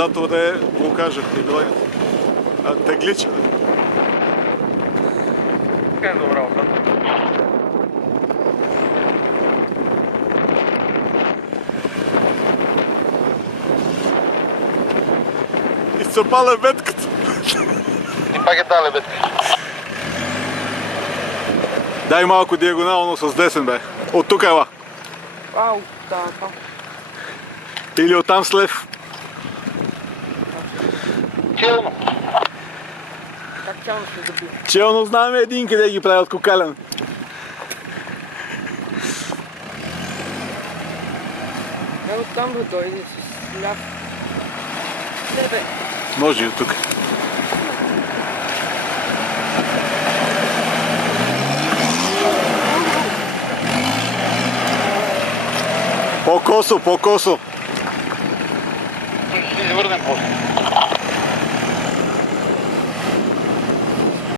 затова да е, го кажа, теглянето. Теглича. Така е добра обратно. Изцъпа лебедката. И пак е та лебедка. Дай малко диагонално с десен, бе. От тук ела. Ау, да. Или оттам с лев. Челно. Как челно ще добие? Челно знаем един къде ги правят кокален. Не оттам да дойде с ляв. Не бе. Може и от тук. По-косо, по-косо. Ще си върнем после.